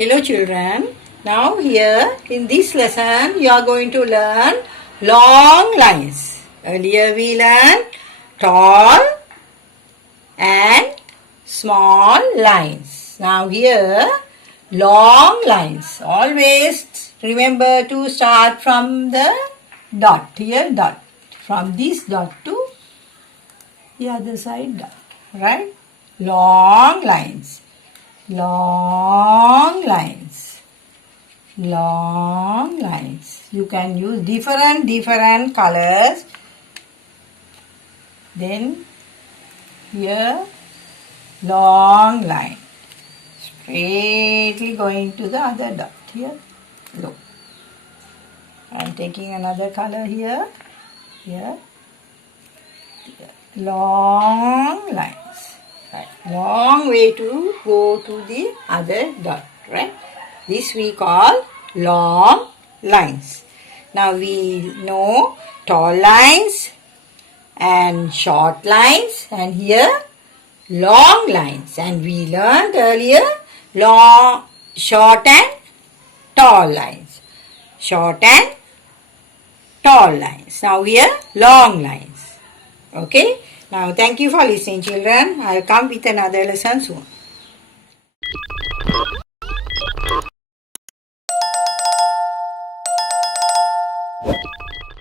Hello children. Now here in this lesson you are going to learn long lines. Earlier we learned tall and small lines. Now here long lines. Always remember to start from the dot. Here dot. From this dot to the other side dot. Right? Long lines. Long lines. Long lines. You can use different colors. Then here long line. Straightly going to the other dot. Here. Look. I am taking another color here. Here. Long lines. Right. Long way to go to the other dot. Right. This we call long lines. Now we know tall lines and short lines, and here long lines. And we learned earlier long, short and tall lines. Short and tall lines. Now here long lines. Okay. Now thank you for listening children. I'll come with another lesson soon.